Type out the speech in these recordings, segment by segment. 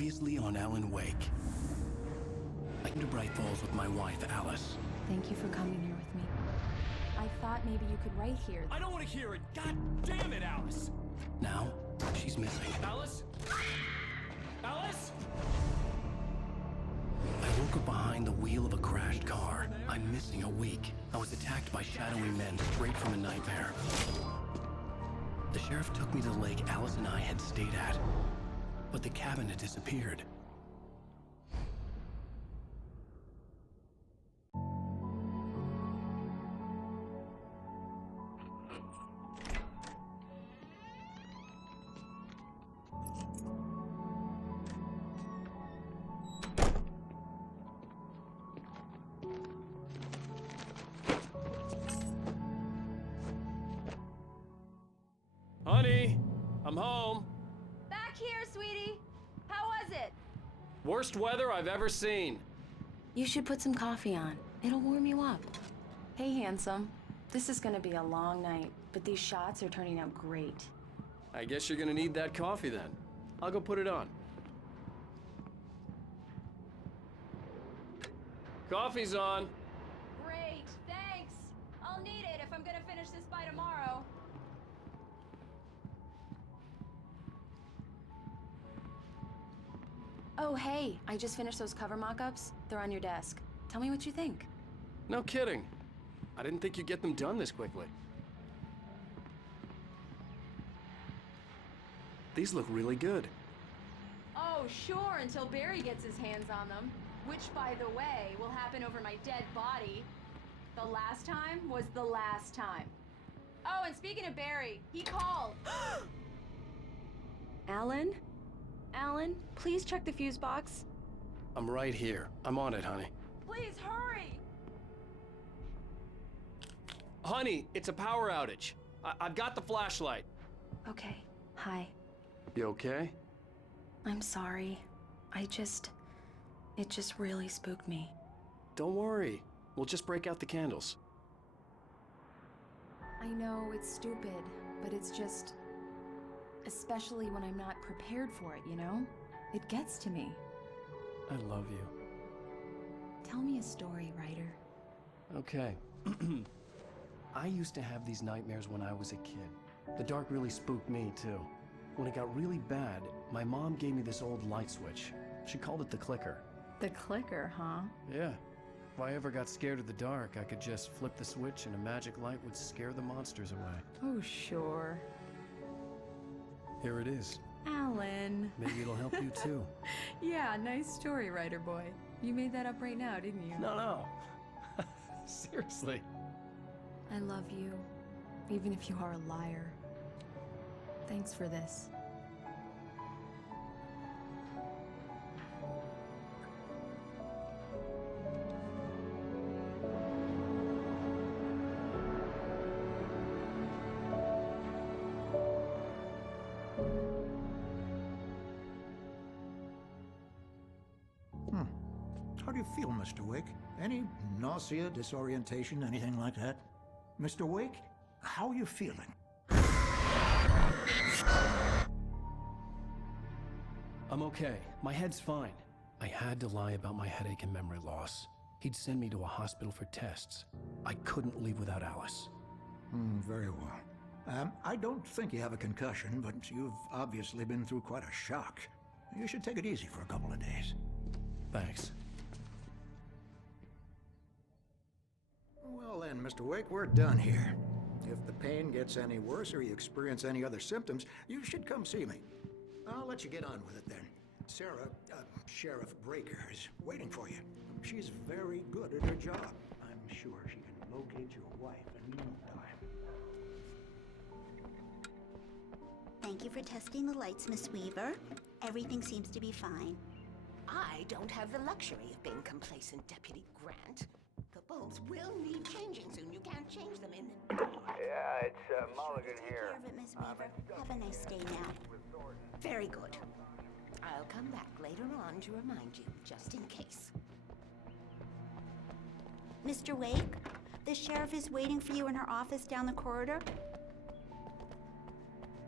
Previously on Alan Wake. I came to Bright Falls with my wife, Alice. Thank you for coming here with me. I thought maybe you could write here. I don't want to hear it! God damn it, Alice! Now, she's missing. Alice? Alice? I woke up behind the wheel of a crashed car. I'm missing a week. I was attacked by shadowy men straight from a nightmare. The sheriff took me to the lake Alice and I had stayed at, but the cabin had disappeared. Honey, I'm home. Back here, sweetie. How was it? Worst weather I've ever seen. You should put some coffee on. It'll warm you up. Hey, handsome. This is gonna be a long night, but these shots are turning out great. I guess you're gonna need that coffee then. I'll go put it on. Coffee's on. Great, thanks. I'll need it if I'm gonna finish this by tomorrow. Oh, hey, I just finished those cover mock-ups. They're on your desk. Tell me what you think. No kidding. I didn't think you'd get them done this quickly. These look really good. Oh, sure, until Barry gets his hands on them. Which, by the way, will happen over my dead body. The last time was the last time. Oh, and speaking of Barry, he called. Alan? Alan, please check the fuse box. I'm right here. I'm on it, honey. Please hurry! Honey, it's a power outage. I've got the flashlight. Okay, hi. You okay? I'm sorry. It just really spooked me. Don't worry. We'll just break out the candles. I know it's stupid, but it's just... especially when I'm not prepared for it, you know? It gets to me. I love you. Tell me a story, writer. Okay. I used to have these nightmares when I was a kid. The dark really spooked me, too. When it got really bad, my mom gave me this old light switch. She called it the clicker. The clicker, huh? Yeah. If I ever got scared of the dark, I could just flip the switch and a magic light would scare the monsters away. Oh, sure. Here it is. Alan. Maybe it'll help you, too. Yeah, nice story, writer boy. You made that up right now, didn't you? No. Seriously. I love you, even if you are a liar. Thanks for this. How do you feel, Mr. Wake? Any nausea, disorientation, anything like that? Mr. Wake, how are you feeling? I'm okay. My head's fine. I had to lie about my headache and memory loss. He'd send me to a hospital for tests. I couldn't leave without Alice. Very well. I don't think you have a concussion, but you've obviously been through quite a shock. You should take it easy for a couple of days. Thanks. Well then, Mr. Wake, we're done here. If the pain gets any worse or you experience any other symptoms, you should come see me. I'll let you get on with it then. Sarah, Sheriff Breaker, is waiting for you. She's very good at her job. I'm sure she can locate your wife in no time. Thank you for testing the lights, Miss Weaver. Everything seems to be fine. I don't have the luxury of being complacent, Deputy Grant. The bulbs will need changing soon. You can't change them in the dark. Yeah, it's Mulligan Take here. care of it, Miss Weaver. Have a nice day now. Very good. I'll come back later on to remind you, just in case. Mr. Wake, the sheriff is waiting for you in her office down the corridor.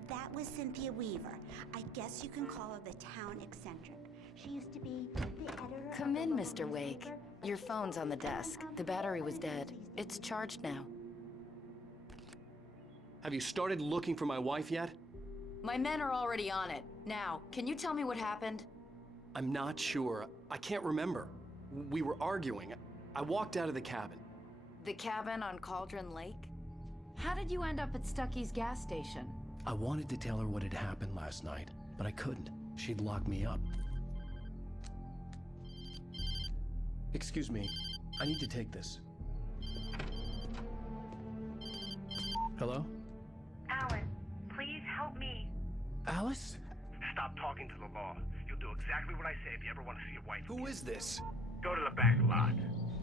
That was Cynthia Weaver. I guess you can call her the town eccentric. She used to be the editor. Come of in, the Mr. local Wake. newspaper. Your phone's on the desk. The battery was dead. It's charged now. Have you started looking for my wife yet? My men are already on it. Now, can you tell me what happened? I'm not sure. I can't remember. We were arguing. I walked out of the cabin. The cabin on Cauldron Lake? How did you end up at Stucky's gas station? I wanted to tell her what had happened last night, but I couldn't. She'd locked me up. Excuse me. I need to take this. Hello? Alan, please help me. Alice? Stop talking to the law. You'll do exactly what I say if you ever want to see your wife. Who is this? Go to the back lot.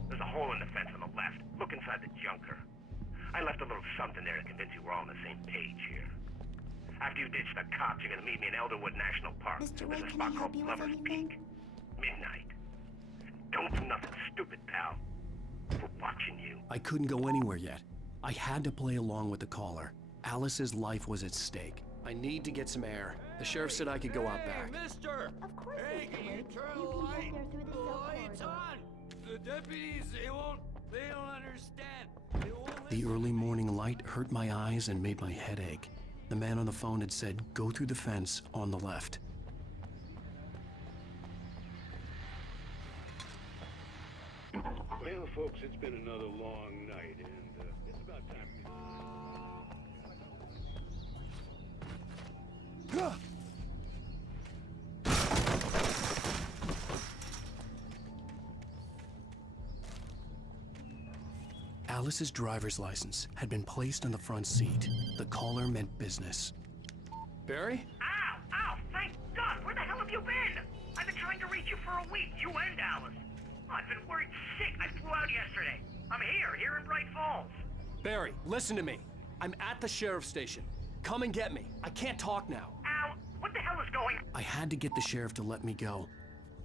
There's a hole in the fence on the left. Look inside the junker. I left a little something there to convince you we're all on the same page here. After you ditch the cops, you're gonna meet me in Elderwood National Park. Mr. There's Wake, a can I spot help called you with Lover's anything? Peak. Midnight. Don't do nothing stupid, pal. We're watching you. I couldn't go anywhere yet. I had to play along with the caller. Alice's life was at stake. I need to get some air. The sheriff said I could go out back. Mister! Of course, Hey, Mr. can you Wake. turn You the can light? get there through the The cell light's corridor. on! The deputies, they don't understand. They won't The listen. early morning light hurt my eyes and made my head ache. The man on the phone had said, go through the fence on the left. Well, folks, it's been another long night, and it's about time Alice's driver's license had been placed on the front seat. The caller meant business. Barry? Ow! Ow! Thank God! Where the hell have you been? I've been trying to reach you for a week, you and Alice. Oh, I've been worried sick. I flew out yesterday. I'm here in Bright Falls. Barry, listen to me. I'm at the sheriff's station. Come and get me. I can't talk now. Ow! What the hell is going on? I had to get the sheriff to let me go.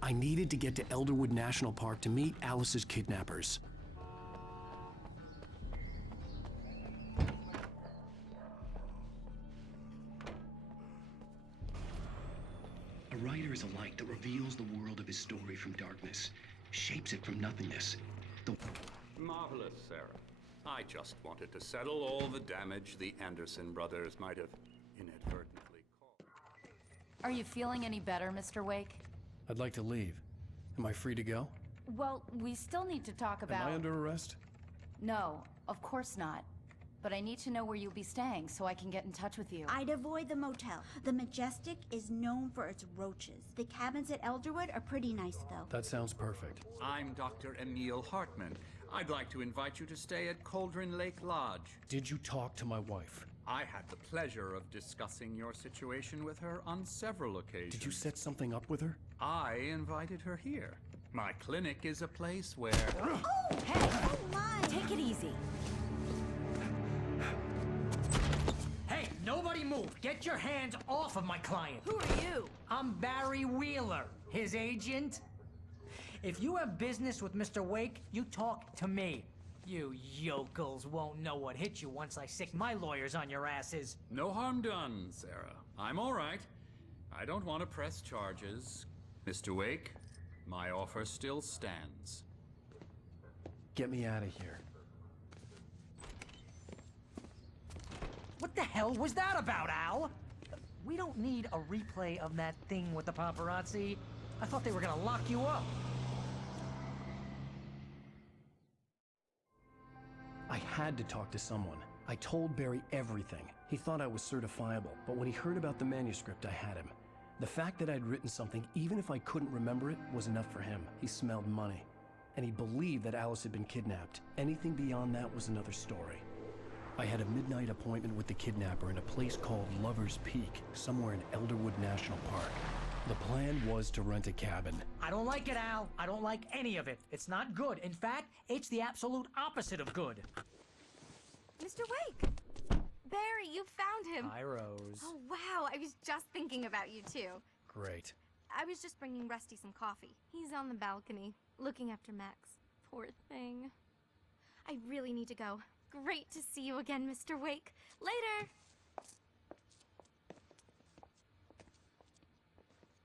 I needed to get to Elderwood National Park to meet Alice's kidnappers. A writer is a light that reveals the world of his story from darkness, shapes it from nothingness. Marvelous, Sarah. I just wanted to settle all the damage the Anderson brothers might have inadvertently caused. Are you feeling any better, Mr. Wake? I'd like to leave. Am I free to go? Well, we still need to talk about... Am I under arrest? No, of course not. But I need to know where you'll be staying so I can get in touch with you. I'd avoid the motel. The Majestic is known for its roaches. The cabins at Elderwood are pretty nice, though. That sounds perfect. I'm Dr. Emil Hartman. I'd like to invite you to stay at Cauldron Lake Lodge. Did you talk to my wife? I had the pleasure of discussing your situation with her on several occasions. Did you set something up with her? I invited her here. My clinic is a place where... Oh! Hey! Oh, my! Take it easy. Hey, nobody move! Get your hands off of my client! Who are you? I'm Barry Wheeler, his agent. If you have business with Mr. Wake, you talk to me. You yokels won't know what hit you once I sick my lawyers on your asses. No harm done, Sarah. I'm all right. I don't want to press charges. Mr. Wake, my offer still stands. Get me out of here. What the hell was that about, Al? We don't need a replay of that thing with the paparazzi. I thought they were gonna lock you up. I had to talk to someone. I told Barry everything. He thought I was certifiable, but when he heard about the manuscript, I had him. The fact that I'd written something, even if I couldn't remember it, was enough for him. He smelled money. And he believed that Alice had been kidnapped. Anything beyond that was another story. I had a midnight appointment with the kidnapper in a place called Lover's Peak, somewhere in Elderwood National Park. The plan was to rent a cabin. I don't like it, Al. I don't like any of it. It's not good. In fact, it's the absolute opposite of good. Mr. Wake! Barry, you found him! Hi, Rose. Oh, wow. I was just thinking about you, too. Great. I was just bringing Rusty some coffee. He's on the balcony, looking after Max. Poor thing. I really need to go. Great to see you again, Mr. Wake. Later!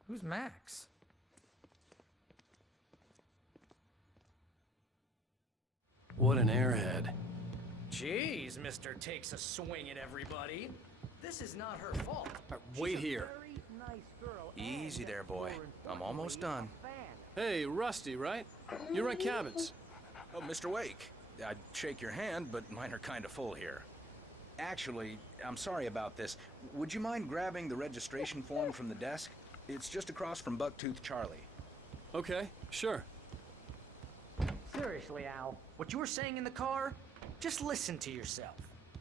Who's Max? What an airhead. Jeez, Mr. Takes a swing at everybody. This is not her fault. Wait here. Easy there, boy. I'm almost done. Hey, Rusty, right? You rent cabins. Oh, Mr. Wake. I'd shake your hand, but mine are kind of full here. Actually, I'm sorry about this. Would you mind grabbing the registration form from the desk? It's just across from Bucktooth Charlie. Okay, sure. Seriously, Al, what you were saying in the car? Just listen to yourself.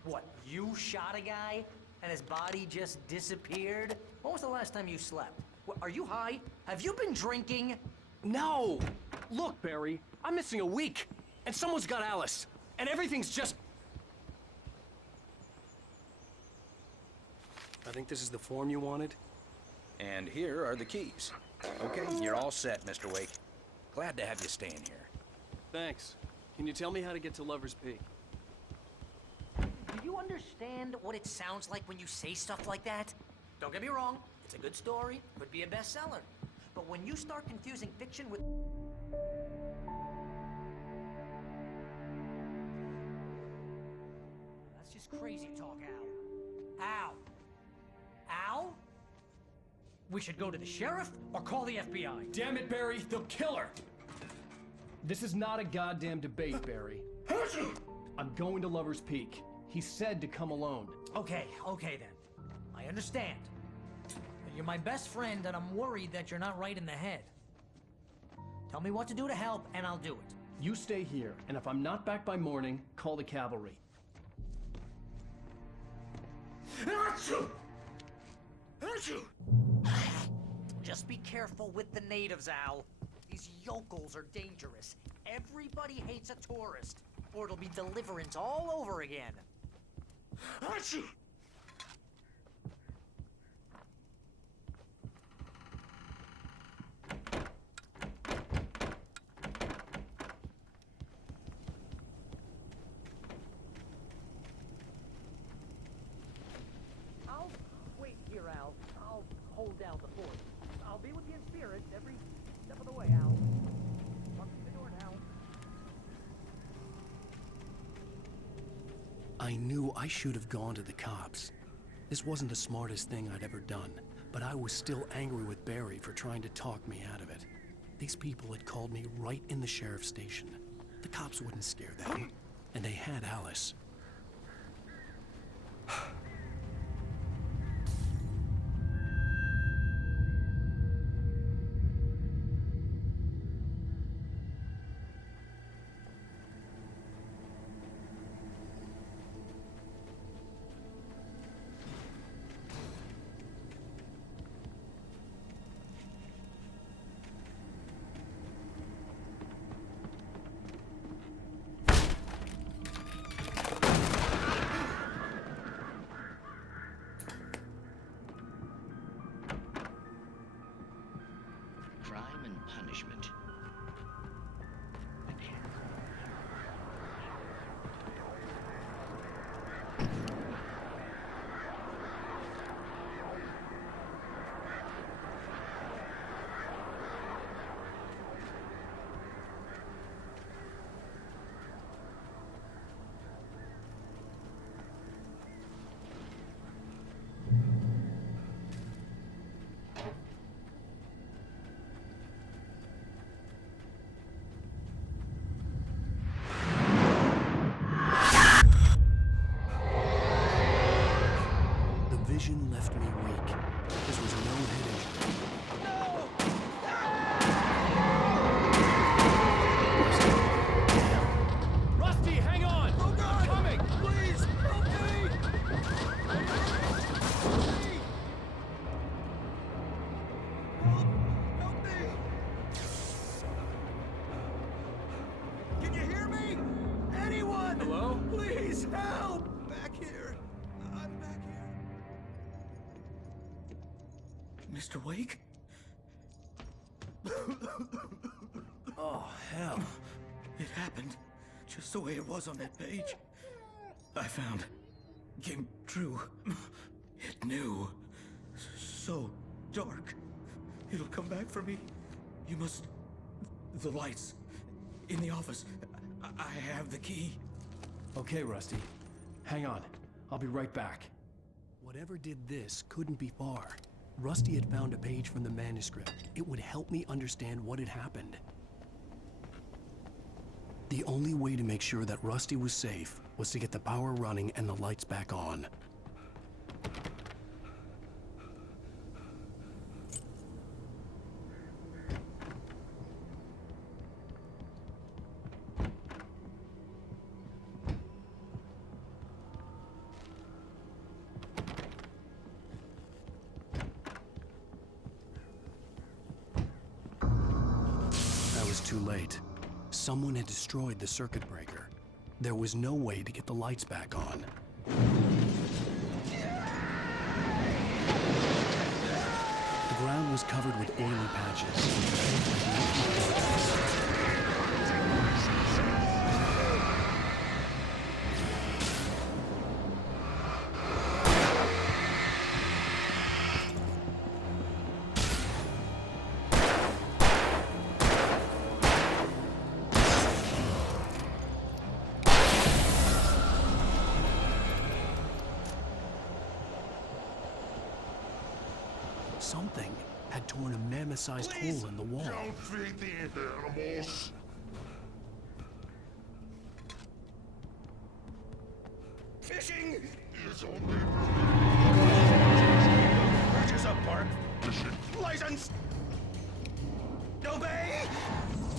What, you shot a guy and his body just disappeared? When was the last time you slept? What, are you high? Have you been drinking? No! Look, Barry, I'm missing a week, and someone's got Alice, and everything's just... I think this is the form you wanted. And here are the keys. Okay, you're all set, Mr. Wake. Glad to have you staying here. Thanks. Can you tell me how to get to Lover's Peak? Do you understand what it sounds like when you say stuff like that? Don't get me wrong, it's a good story, could be a bestseller. But when you start confusing fiction with... That's just crazy talk, Al. Al! Al? We should go to the sheriff or call the FBI. Damn it, Barry, they'll kill her! This is not a goddamn debate, Barry. I'm going to Lover's Peak. He said to come alone. Okay then. I understand. You're my best friend, and I'm worried that you're not right in the head. Tell me what to do to help, and I'll do it. You stay here, and if I'm not back by morning, call the cavalry. Just be careful with the natives, Al. These yokels are dangerous. Everybody hates a tourist, or it'll be Deliverance all over again. I'll wait here, Al. I'll hold down the fort. I'll be with you in spirit every step of the way, Al. Walk through the door now. I knew I should have gone to the cops. This wasn't the smartest thing I'd ever done, but I was still angry with Barry for trying to talk me out of it. These people had called me right in the sheriff's station. The cops wouldn't scare them, and they had Alice. Crime and punishment. Vision left me weak. This was no head injury. Rusty, hang on! Oh God! I'm coming! Please, help me! Help me! Can you hear me? Anyone? Hello? Please help! Back here. I'm back here. Mr. Wake? Oh, hell. It happened just the way it was on that page. I found. Came true. It knew. So dark. It'll come back for me. You must... The lights. In the office. I have the key. Okay, Rusty. Hang on. I'll be right back. Whatever did this couldn't be far. Rusty had found a page from the manuscript. It would help me understand what had happened. The only way to make sure that Rusty was safe was to get the power running and the lights back on. I was too late. Someone had destroyed the circuit breaker. There was no way to get the lights back on. The ground was covered with oily patches. Something had torn a mammoth-sized hole in the wall. Don't feed the animals. Fishing is only purchase a park license. Obey.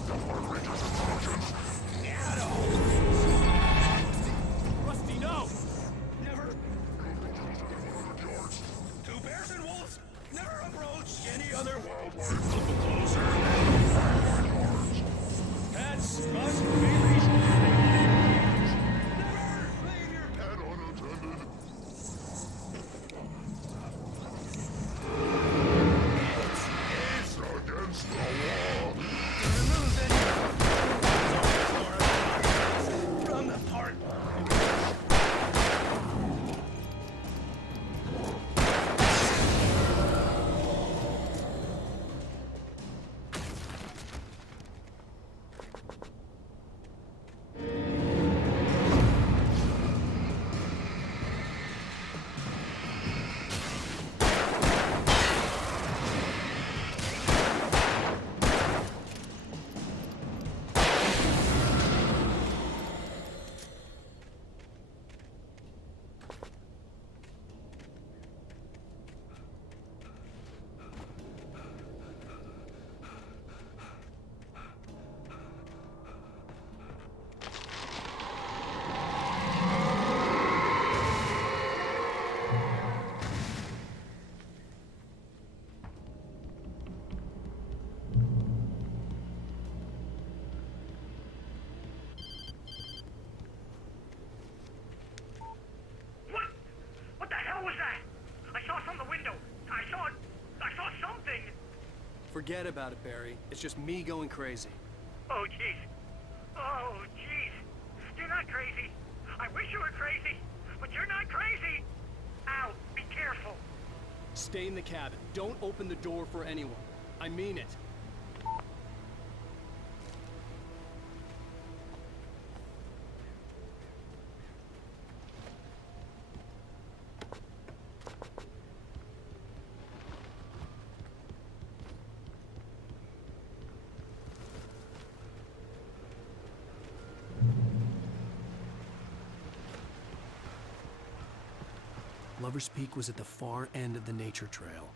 The park ranger's instructions. Rusty, no! Never. 2 bears and wolves. Never approach any other wildlife. Look closer. Pets must be leashed. Never leave your pet unattended. It's against the law. Remove any from the park. What the hell was that? I saw from the window. I saw something. Forget about it, Barry. It's just me going crazy. Oh, jeez. Oh, jeez. You're not crazy. I wish you were crazy, but you're not crazy. Ow, be careful. Stay in the cabin. Don't open the door for anyone. I mean it. Lover's Peak was at the far end of the nature trail.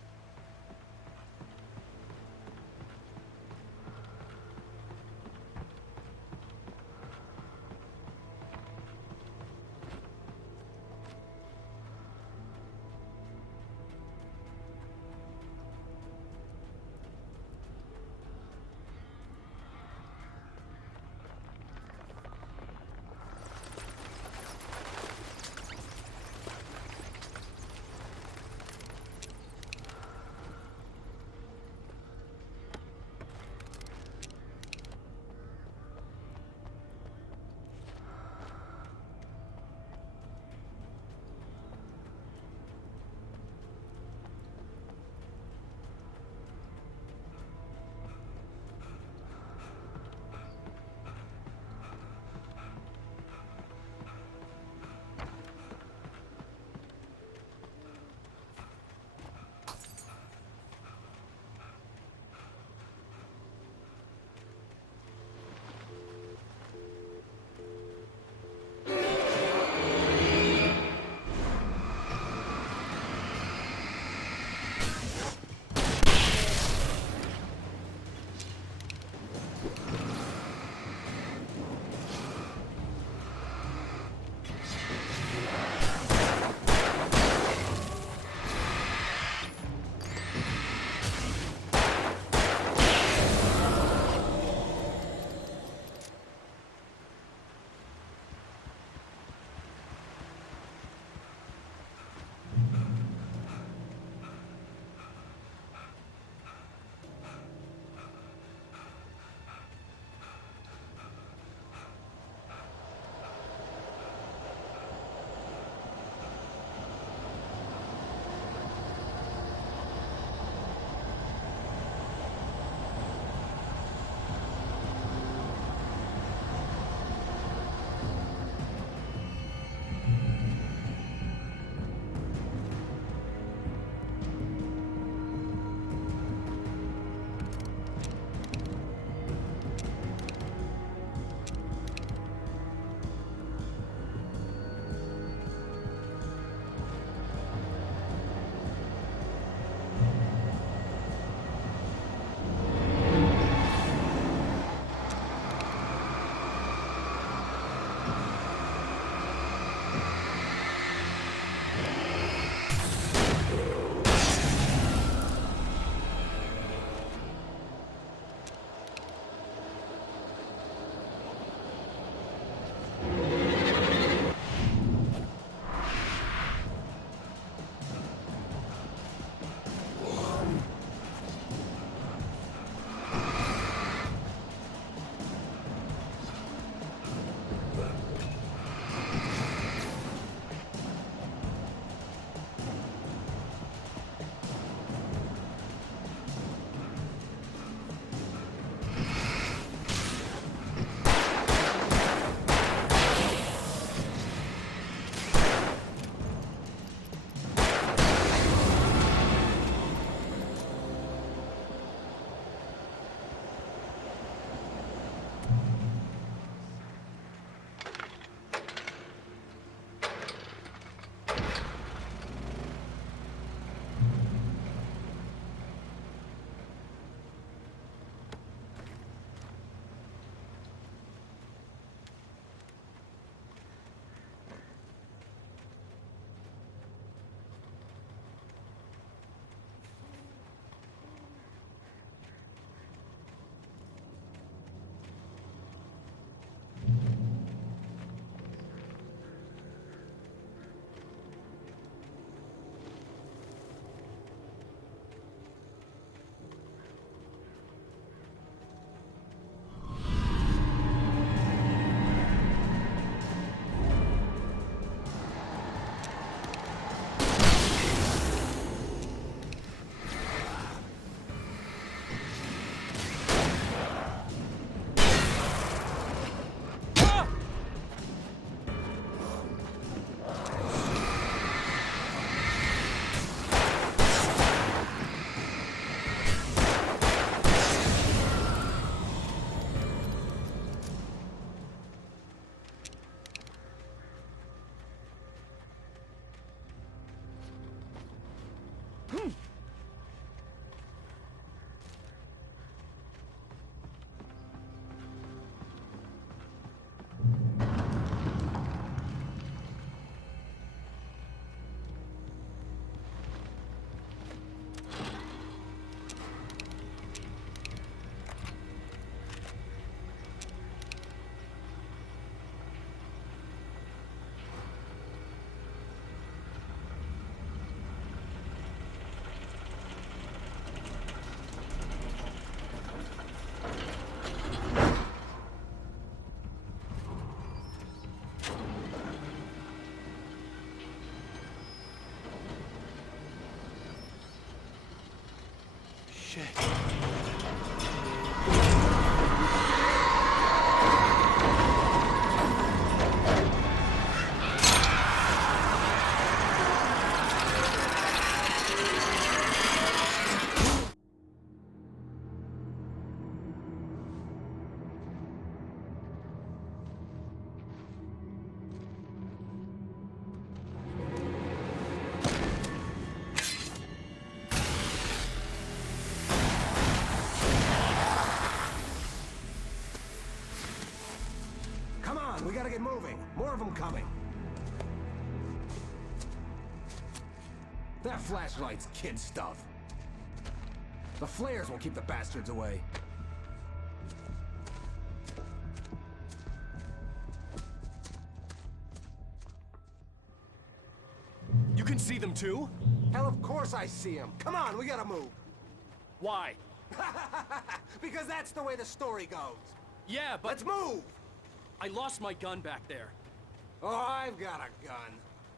Shit. Come on, we gotta get moving. More of them coming. That flashlight's kid stuff. The flares won't keep the bastards away. You can see them too? Hell, of course I see them. Come on, we gotta move. Why? Because that's the way the story goes. Yeah, but... Let's move! I lost my gun back there. Oh, I've got a gun.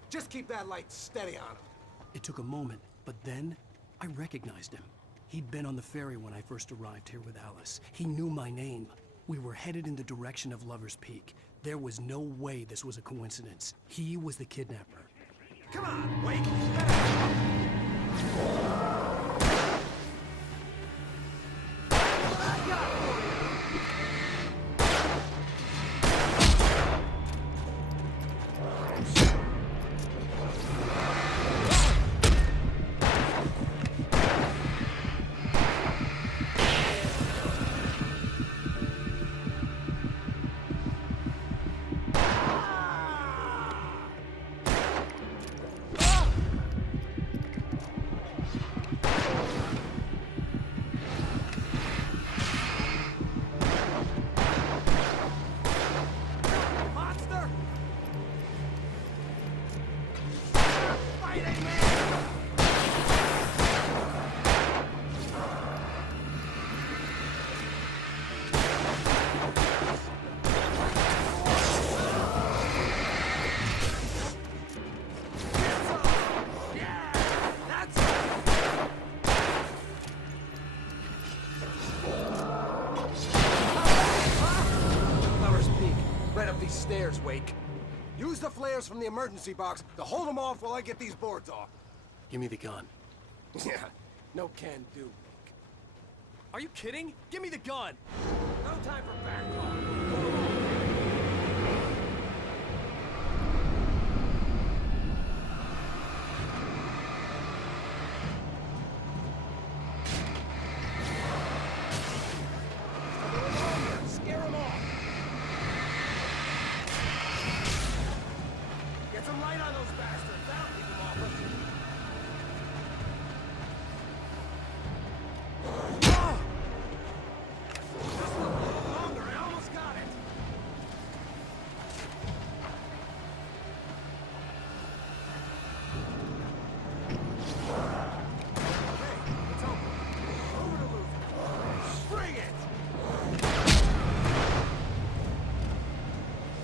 Just keep that light steady on him. It took a moment, but then I recognized him. He'd been on the ferry when I first arrived here with Alice. He knew my name. We were headed in the direction of Lover's Peak. There was no way this was a coincidence. He was the kidnapper. Come on, Wake! Stairs, Wake. Use the flares from the emergency box to hold them off while I get these boards off. Give me the gun. Yeah, no can do, Wake. Are you kidding? Give me the gun! No time for back talk. Scare them off. Get some light on those bastards. That'll keep them off us. Just a little longer. I almost got it. Okay, it's open. Over to Luther. Spring it!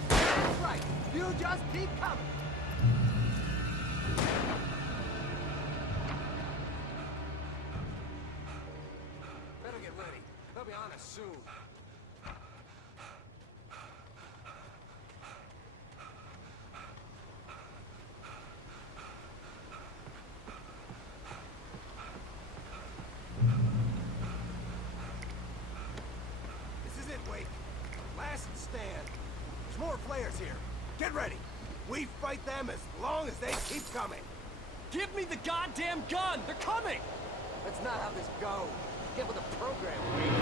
That's right. You just keep coming. Better get ready. They'll be on us soon. This is it, Wake. Last stand. There's more flares here. Get ready. We fight them as long as they keep coming. Give me the goddamn gun! They're coming! That's not how this goes. Get with the program, Wake.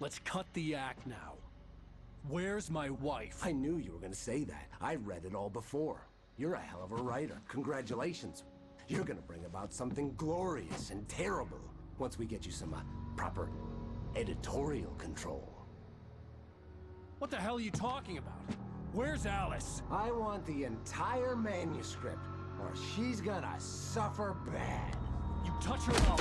Let's cut the act now. Where's my wife? I knew you were gonna say that. I read it all before. You're a hell of a writer. Congratulations. You're gonna bring about something glorious and terrible once we get you some proper editorial control. What the hell are you talking about? Where's Alice? I want the entire manuscript, or she's gonna suffer bad. You touch her up.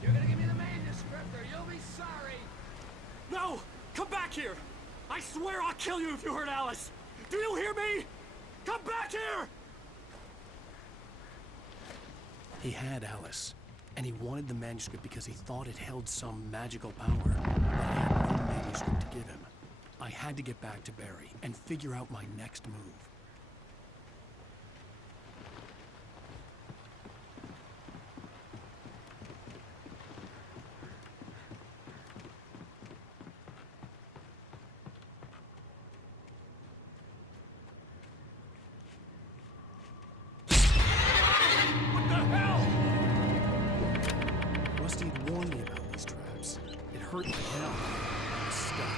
You're gonna give me the manuscript or you'll be sorry! No! Come back here! I swear I'll kill you if you hurt Alice! Do you hear me? Come back here! He had Alice, and he wanted the manuscript because he thought it held some magical power. But I had no manuscript to give him. I had to get back to Barry and figure out my next move. Rusty had warned me about these traps. It hurt like hell. I was stuck.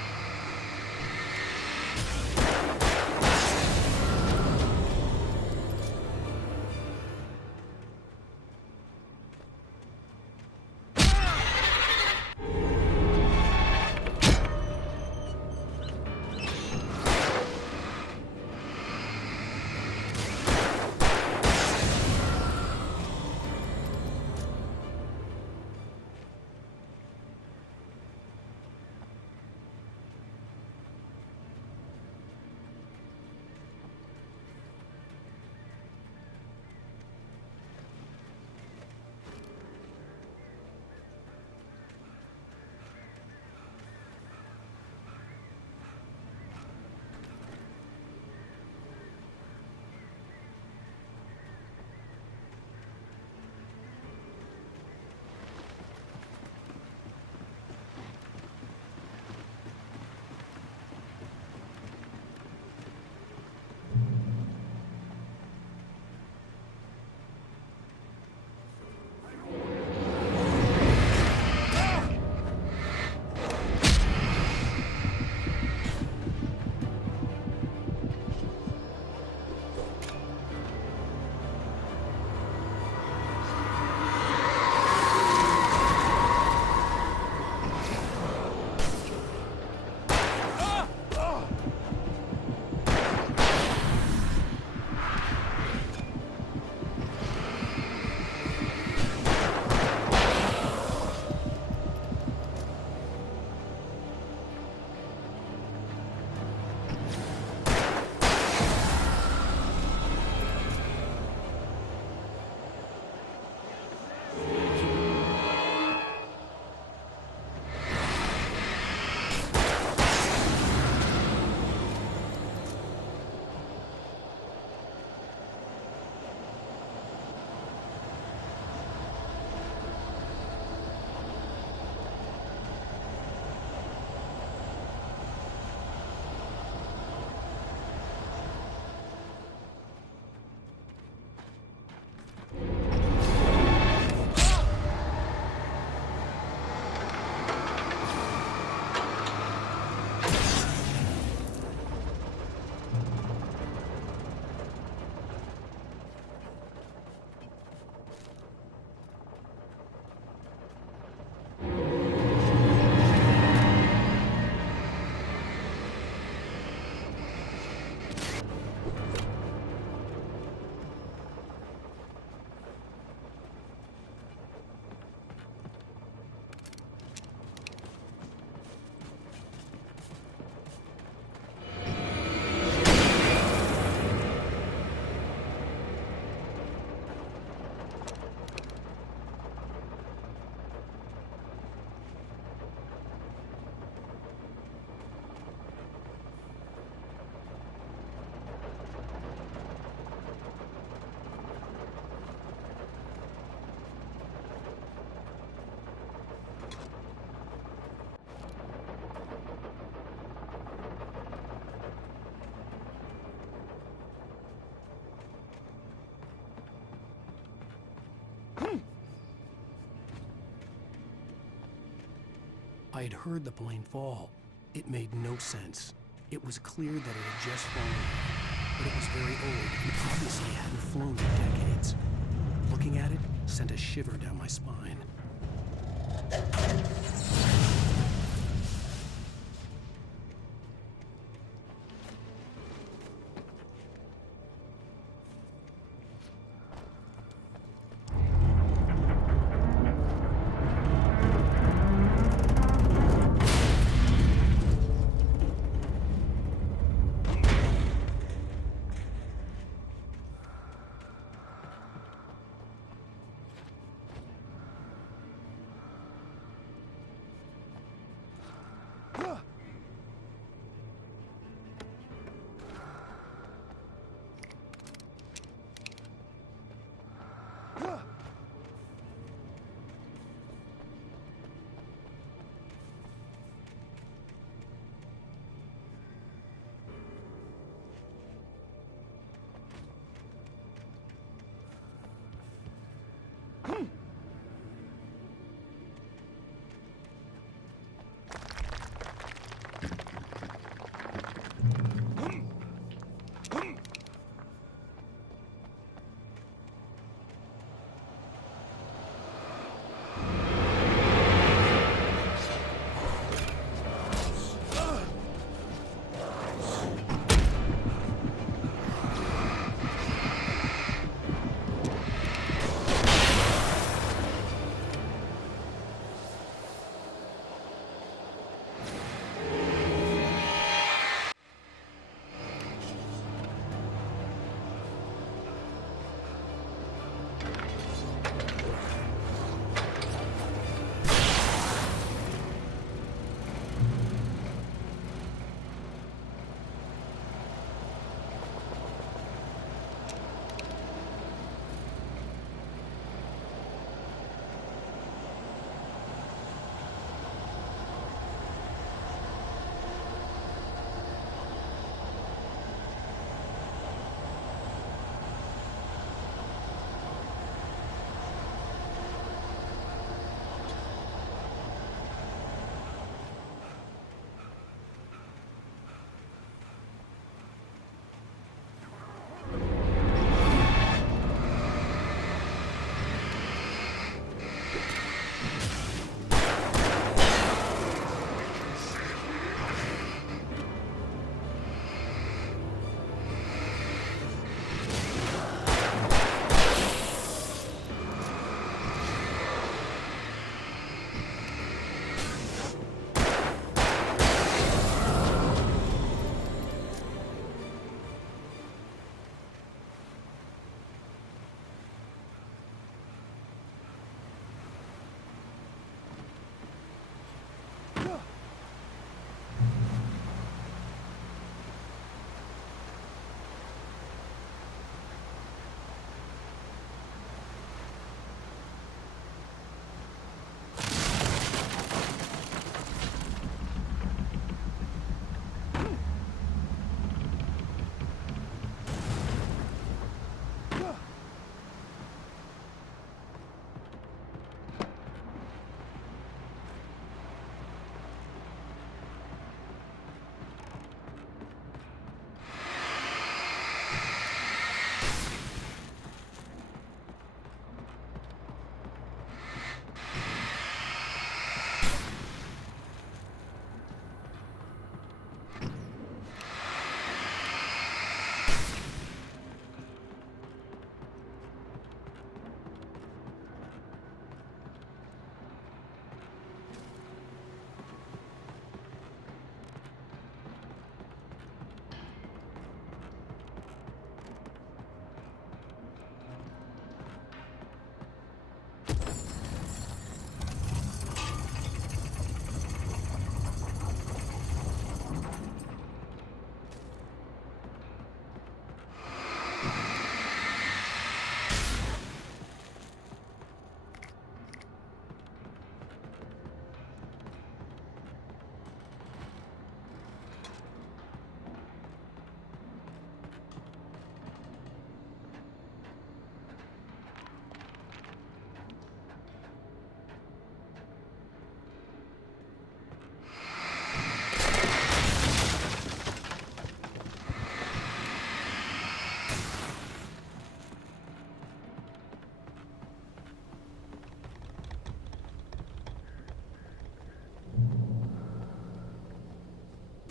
I had heard the plane fall. It made no sense. It was clear that it had just fallen, but it was very old and obviously hadn't flown in decades. Looking at it sent a shiver down my spine.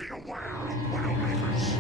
Be aware of Widowmakers.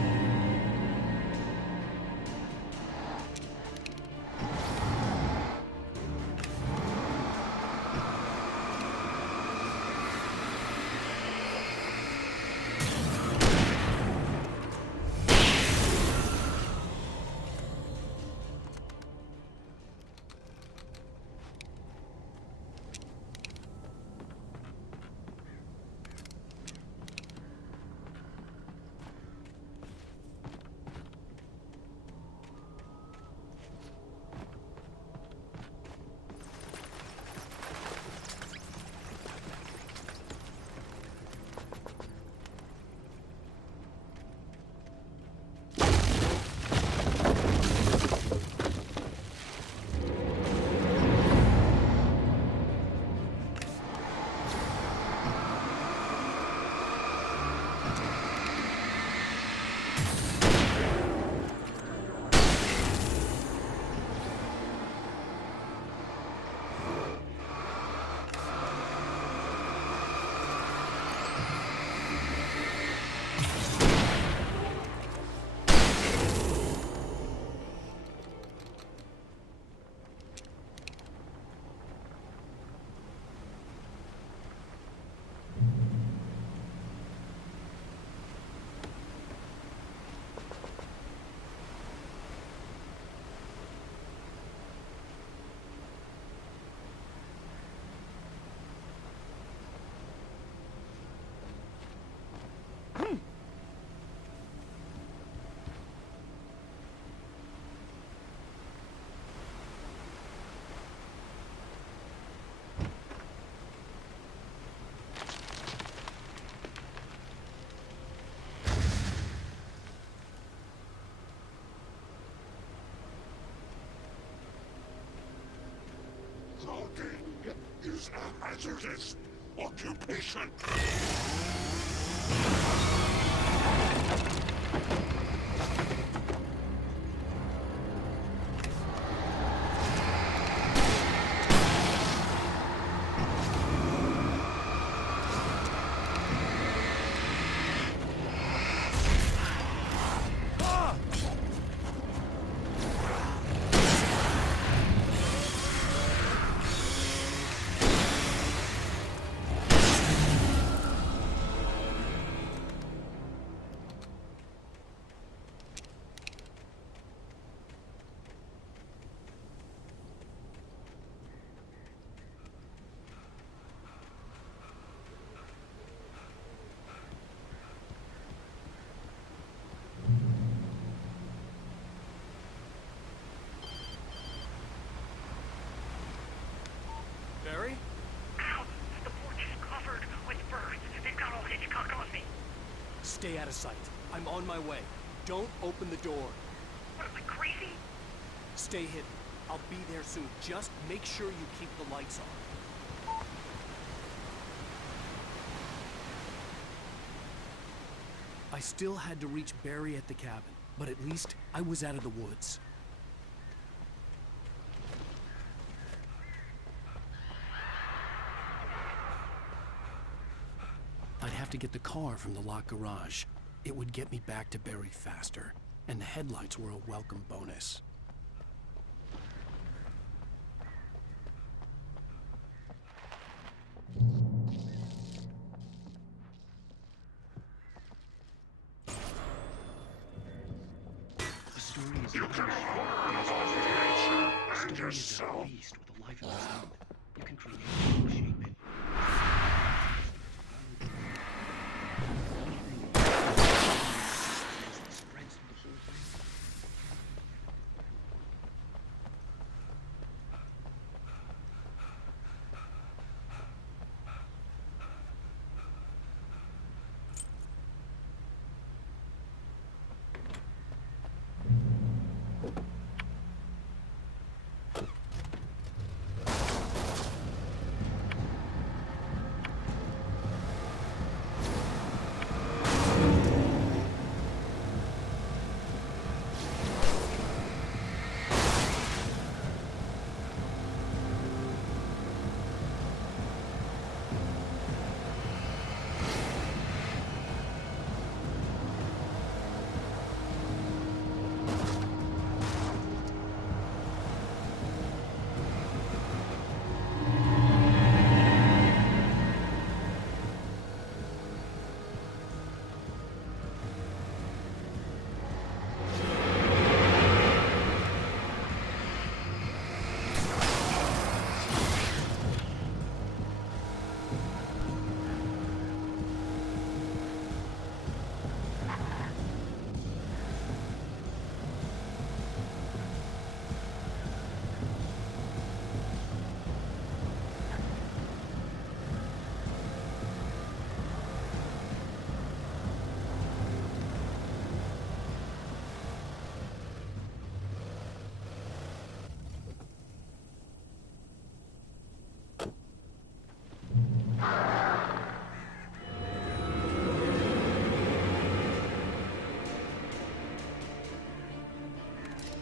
Logging is a hazardous occupation. Barry? Ow! The porch is covered with birds. They've got all Hitchcock on me. Stay out of sight. I'm on my way. Don't open the door. What am I, crazy? Stay hidden. I'll be there soon. Just make sure you keep the lights on. I still had to reach Barry at the cabin, but at least I was out of the woods. I'd have to get the car from the locked garage. It would get me back to Barry faster, and the headlights were a welcome bonus. The story is You a can beast. harm nature The and story is yourself. a beast with a life of its own. You can create it, shape it. Spreads through the whole thing.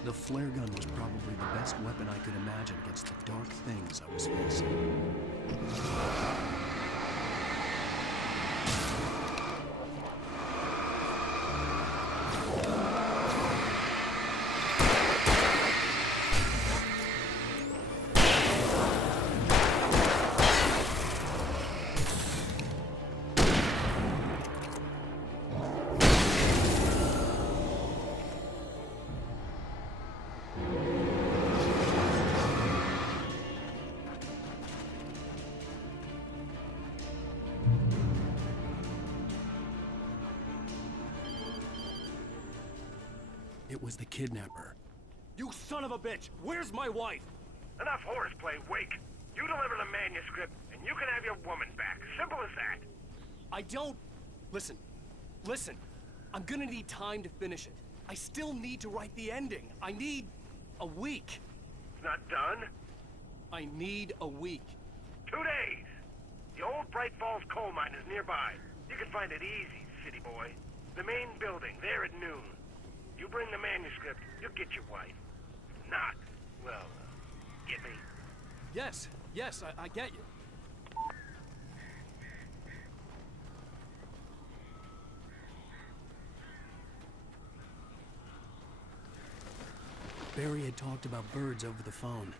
The flare gun was probably the best weapon I could imagine against the dark things I was facing. It was the kidnapper. You son of a bitch! Where's my wife? Enough horseplay, Wake. You deliver the manuscript, and you can have your woman back. Simple as that. I don't... Listen. I'm gonna need time to finish it. I still need to write the ending. I need a week. It's not done? I need a week. 2 days. The old Bright Falls coal mine is nearby. You can find it easy, city boy. The main building, there at noon. You bring the manuscript, you'll get your wife. If not, well, get me? Yes, I get you. Barry had talked about birds over the phone.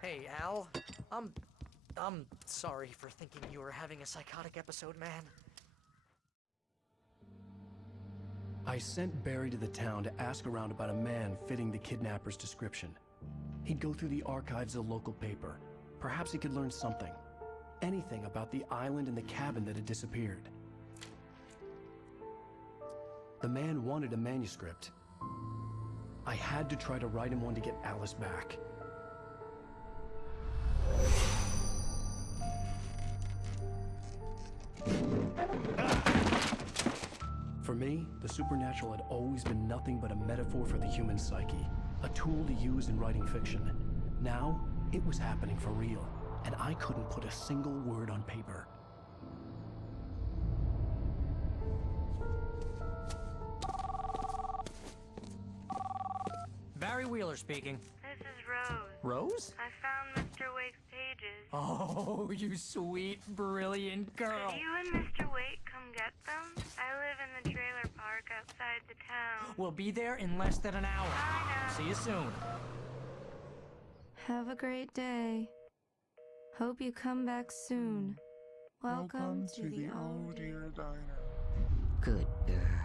Hey, Al. I'm sorry for thinking you were having a psychotic episode, man. I sent Barry to the town to ask around about a man fitting the kidnapper's description. He'd go through the archives of the local paper. Perhaps he could learn something. Anything about the island and the cabin that had disappeared. The man wanted a manuscript. I had to try to write him one to get Alice back. For me, the supernatural had always been nothing but a metaphor for the human psyche, a tool to use in writing fiction. Now, it was happening for real, and I couldn't put a single word on paper. Barry Wheeler speaking. This is Rose. Rose? I found Mr. Wake's pages. Oh, you sweet, brilliant girl. Could you and Mr. Wake come get them? I live in the trailer park outside the town. We'll be there in less than an hour. I know. See you soon. Have a great day. Hope you come back soon. Welcome to the old dear diner. Good girl.